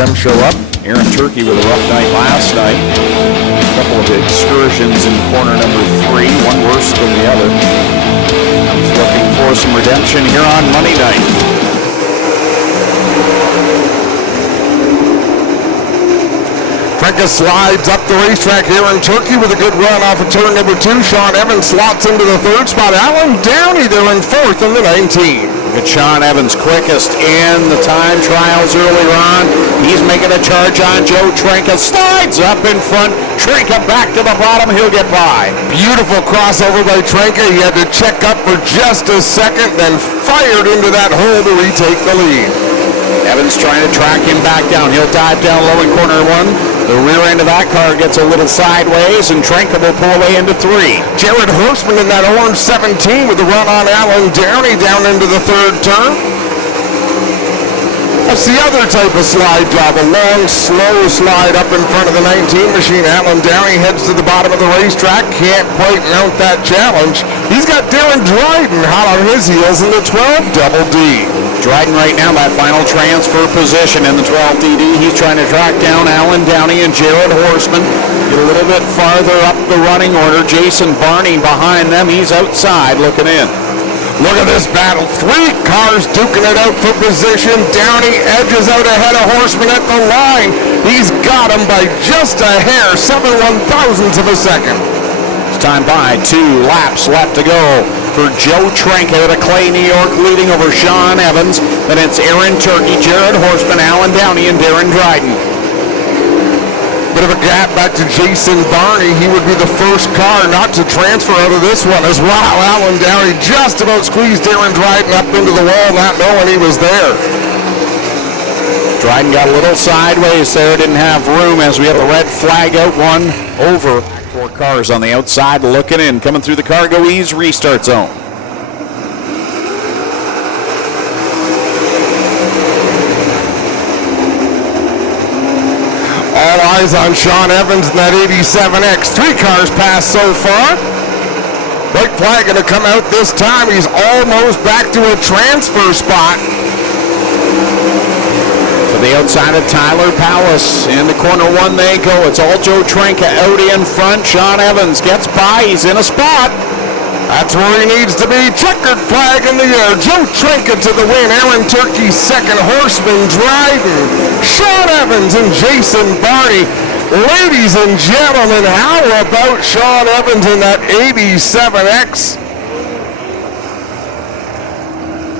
them show up. Aaron Turkey with a rough night last night. A couple of excursions in corner number 3, one worse than the other. He's looking for some redemption here on Monday night. Trenka slides up the racetrack here in Turkey with a good run off of turn number 2. Sean Evans slots into the 3rd spot. Alan Downey there in 4th in the 19. Good Sean Evans quickest in the time trials earlier on. He's making a charge on Joe Trenka. Slides up in front. Trenka back to the bottom. He'll get by. Beautiful crossover by Trenka. He had to check up for just a second, then fired into that hole to retake the lead. Evans trying to track him back down. He'll dive down low in corner 1. The rear end of that car gets a little sideways, and Trenka will pull away into 3. Jared Horseman in that orange 17 with the run on Alan Downey down into the 3rd turn. That's the other type of slide job, a long, slow slide up in front of the 19 machine. Alan Downey heads to the bottom of the racetrack, can't quite mount that challenge. He's got Darren Dryden hot on his heels in the 12 Double D. Dryden right now, that final transfer position in the 12 DD. He's trying to track down Alan Downey and Jared Horseman. Get a little bit farther up the running order. Jason Barney behind them. He's outside looking in. Look at this battle. 3 cars duking it out for position. Downey edges out ahead of Horseman at the line. He's got him by just a hair, 7/1000ths of a second. It's time by 2 laps left to go for Joe Trenka out of Clay, New York, leading over Sean Evans. Then it's Aaron Turkey, Jared Horseman, Alan Downey, and Darren Dryden. Bit of a gap back to Jason Barney. He would be the first car not to transfer out of this one as well. Alan Downey just about squeezed Darren Dryden up into the wall, not knowing he was there. Dryden got a little sideways there, didn't have room as we have the red flag out, 1 over. 4 cars on the outside looking in, coming through the Cargo Ease restart zone. All eyes on Sean Evans in that 87X. 3 cars passed so far. White flag going to come out this time. He's almost back to a transfer spot. The outside of Tyler Powis. Into corner 1 they go. It's all Joe Trenka out in front. Sean Evans gets by. He's in a spot. That's where he needs to be. Checkered flag in the air. Joe Trenka to the win. Aaron Turkey second. Horseman Dryden. Sean Evans and Jason Barney. Ladies and gentlemen, how about Sean Evans in that 87X?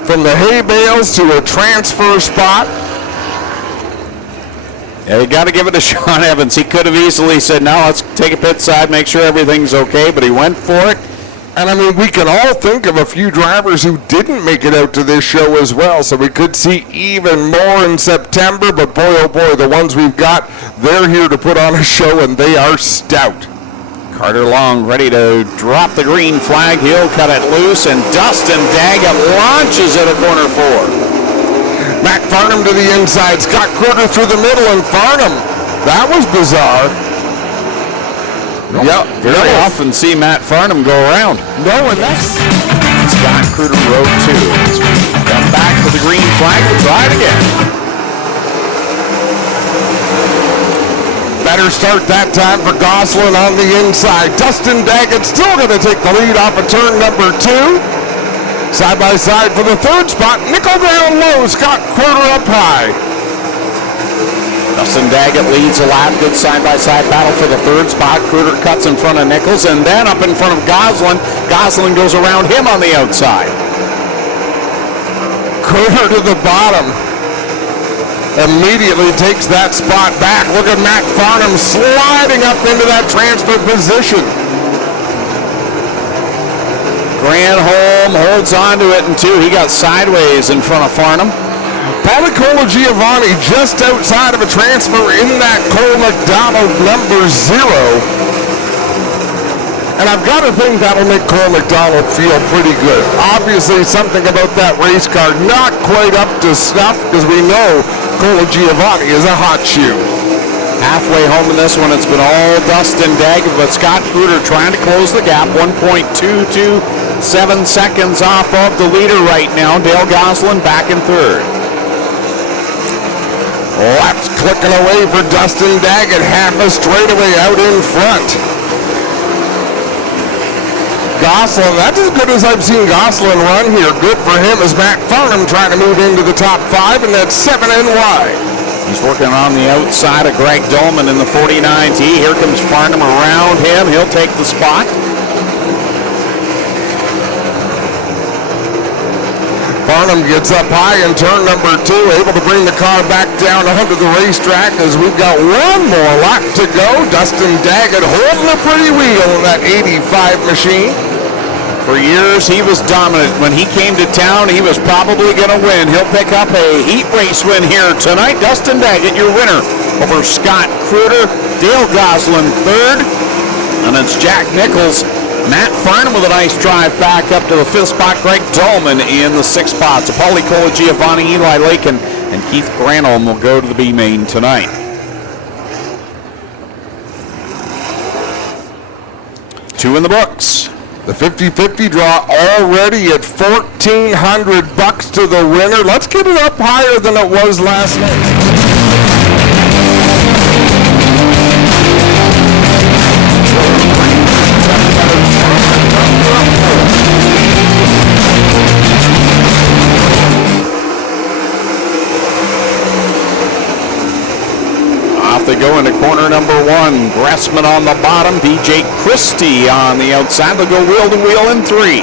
From the hay bales to a transfer spot. Yeah, you got to give it to Sean Evans. He could have easily said, no, let's take a pit side, make sure everything's okay, but he went for it. And I mean, we can all think of a few drivers who didn't make it out to this show as well, so we could see even more in September, but boy, oh boy, the ones we've got, they're here to put on a show, and they are stout. Carter Long ready to drop the green flag. He'll cut it loose, and Dustin Daggett launches it at corner 4. Matt Farnham to the inside. Scott Kruger through the middle, and Farnham. That was bizarre. Yep. Very often see Matt Farnham go around. No, and that's Scott Kruger Road 2. Come back with the green flag. We'll try it again. Better start that time for Gosselin on the inside. Dustin Daggett still going to take the lead off of turn number 2. Side by side for the 3rd spot. Nickel down low. Scott Kruger up high. Dustin Daggett leads a lap. Good side-by-side battle for the 3rd spot. Kruger cuts in front of Nichols, and then up in front of Gosselin. Gosselin goes around him on the outside. Kruger to the bottom. Immediately takes that spot back. Look at Matt Farnham sliding up into that transfer position. Granholm holds on to it in 2. He got sideways in front of Farnham. Paulicola Giovanni just outside of a transfer in that Cole McDonald number 0. And I've got to think that'll make Cole McDonald feel pretty good. Obviously, something about that race car not quite up to snuff, because we know Cole Giovanni is a hot shoe. Halfway home in this one, it's been all Dustin Daggett, but Scott Kruger trying to close the gap. 1.227 seconds off of the leader right now. Dale Gosselin back in 3rd. Laps clicking away for Dustin Daggett, half a straightaway out in front. Gosselin, that's as good as I've seen Gosselin run here. Good for him as Matt Farnham trying to move into the top 5, and that's 7 NY. He's working on the outside of Greg Dolman in the 49T. Here comes Farnham around him. He'll take the spot. Farnham gets up high in turn number 2, able to bring the car back down onto the racetrack as we've got one more lap to go. Dustin Daggett holding a pretty wheel in that 85 machine. For years, he was dominant. When he came to town, he was probably going to win. He'll pick up a heat race win here tonight. Dustin Daggett, your winner over Scott Kruder, Dale Gosselin third, and it's Jack Nichols. Matt Farnham with a nice drive back up to the 5th spot. Greg Dolman in the 6th spot. So Paulie Cola, Giovanni, Eli Lakin, and Keith Granholm will go to the B main tonight. Two in the books. The 50-50 draw already at $1,400 to the winner. Let's get it up higher than it was last night. Off they go into corner number 1. Gressman on the bottom. DJ Christie on the outside. They'll go wheel to wheel in 3.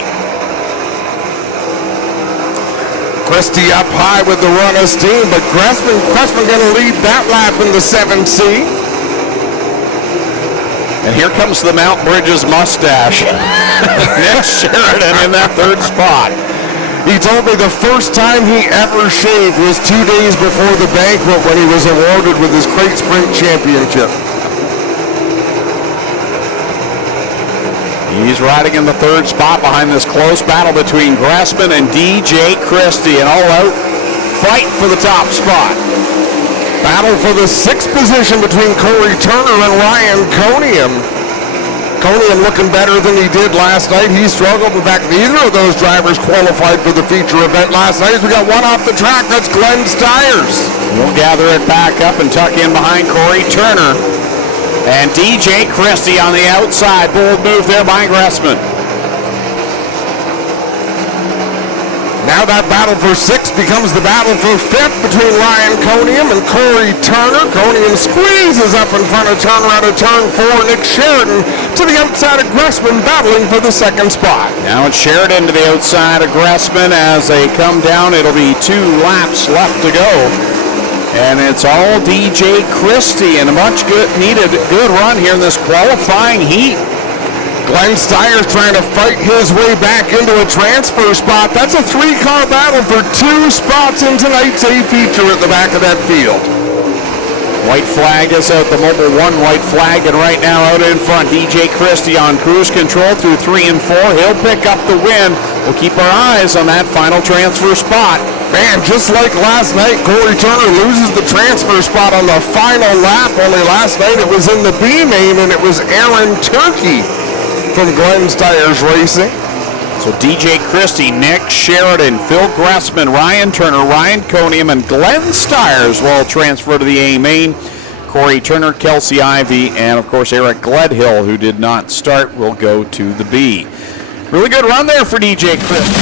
Christie up high with the run of steam, but Gressman going to lead that lap in the 7C. And here comes the Mount Bridges mustache. Nick Sheridan in that 3rd spot. He told me the first time he ever shaved was 2 days before the banquet when he was awarded with his Crate Sprint Championship. He's riding in the 3rd spot behind this close battle between Gressman and DJ Christie. An all-out fight for the top spot. Battle for the 6th position between Corey Turner and Ryan Coniam. Coniam looking better than he did last night. He struggled. In fact, neither of those drivers qualified for the feature event last night. We got one off the track. That's Glenn Stiers. We'll gather it back up and tuck in behind Corey Turner. And DJ Christie on the outside. Bold move there by Gressman. Now that battle for 6th becomes the battle for 5th between Ryan Coniam and Corey Turner. Coniam squeezes up in front of Turner out of turn 4. Nick Sheridan to the outside of Gressman battling for the 2nd spot. Now it's Sheridan to the outside of Gressman as they come down. It'll be 2 laps left to go. And it's all DJ Christie and a much needed good run here in this qualifying heat. Glenn Stiers trying to fight his way back into a transfer spot. That's a 3-car battle for 2 spots in tonight's A feature at the back of that field. White flag is out, the Mobile 1 white flag, and right now out in front, DJ Christie on cruise control through 3 and 4. He'll pick up the win. We'll keep our eyes on that final transfer spot. Man, just like last night, Corey Turner loses the transfer spot on the final lap. Only last night it was in the B main, and it was Aaron Turkey from Glenn Stiers Racing. So DJ Christie, Nick Sheridan, Phil Gressman, Ryan Turner, Ryan Coniam, and Glenn Stiers will transfer to the A main. Corey Turner, Kelsey Ivey, and of course Eric Gledhill, who did not start, will go to the B. Really good run there for DJ Christie.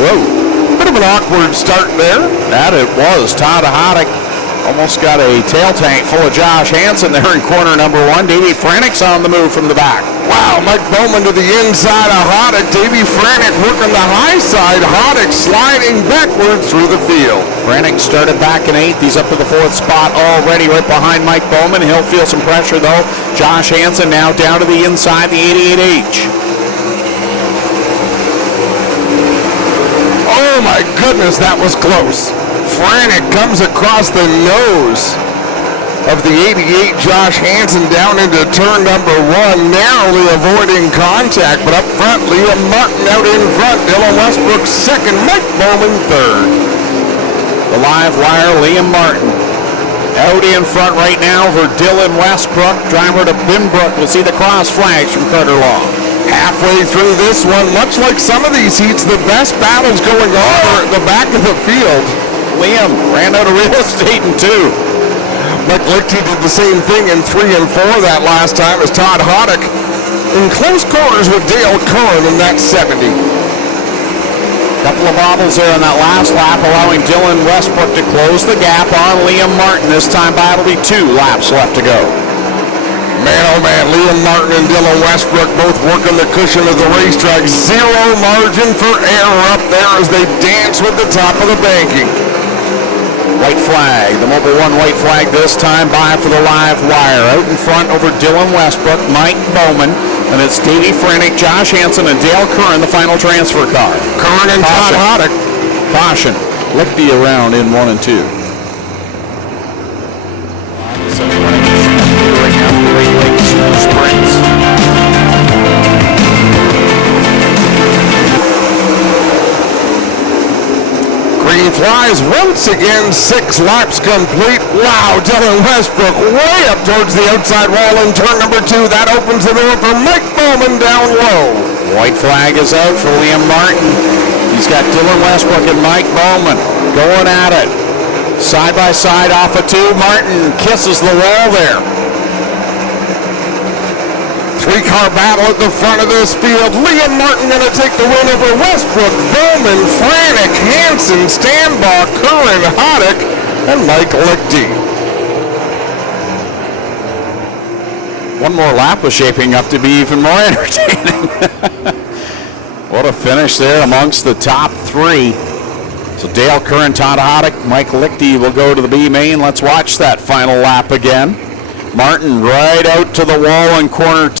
Whoa. Bit of an awkward start there. That it was. Todd Hoddick almost got a tail tank full of Josh Hansen there in corner number 1. Davey Franick's on the move from the back. Wow, Mike Bowman to the inside of Hoddick. Davey Franick working the high side. Hoddick sliding backwards through the field. Franick started back in 8th. He's up to the 4th spot already right behind Mike Bowman. He'll feel some pressure though. Josh Hansen now down to the inside, the 88H. Oh my goodness, that was close. Franick comes across the nose of the 88, Josh Hansen, down into turn number 1, narrowly avoiding contact, but up front, Liam Martin out in front, Dylan Westbrook second, Mike Bowman third. The live wire, Liam Martin out in front right now for Dylan Westbrook. Driver to Binbrook. We'll see the cross flags from Carter Law. Halfway through this one, much like some of these heats, the best battles going on are at the back of the field. Liam ran out of real estate in 2. Mike Lichty did the same thing in 3 and 4 that last time as Todd Hoddick in close quarters with Dale Curran in that 70. Couple of bobbles there in that last lap, allowing Dylan Westbrook to close the gap on Liam Martin. This time by it'll be 2 laps left to go. Man, oh man, Liam Martin and Dylan Westbrook both working the cushion of the racetrack. Zero margin for error up there as they dance with the top of the banking. White flag, the Mobile 1 white flag this time by for the live wire. Out in front over Dylan Westbrook, Mike Bowman, and it's Davey Frenick, Josh Hansen, and Dale Curran, the final transfer car. Curran and Todd Hoddick. Caution, Lichty around in 1 and 2. Green flies once again, 6 laps complete. Wow, Dylan Westbrook way up towards the outside wall in turn number 2. That opens the door for Mike Bowman down low. White flag is out for Liam Martin. He's got Dylan Westbrook and Mike Bowman going at it. Side by side off of 2. Martin kisses the wall there. 3-car battle at the front of this field. Liam Martin going to take the win over Westbrook, Bowman, Franick, Hansen, Stanbaugh, Curran, Hoddick, and Mike Lichty. One more lap was shaping up to be even more entertaining. What a finish there amongst the top 3. So Dale Curran, Todd Hoddick, Mike Lichty will go to the B main. Let's watch that final lap again. Martin right out to the wall in corner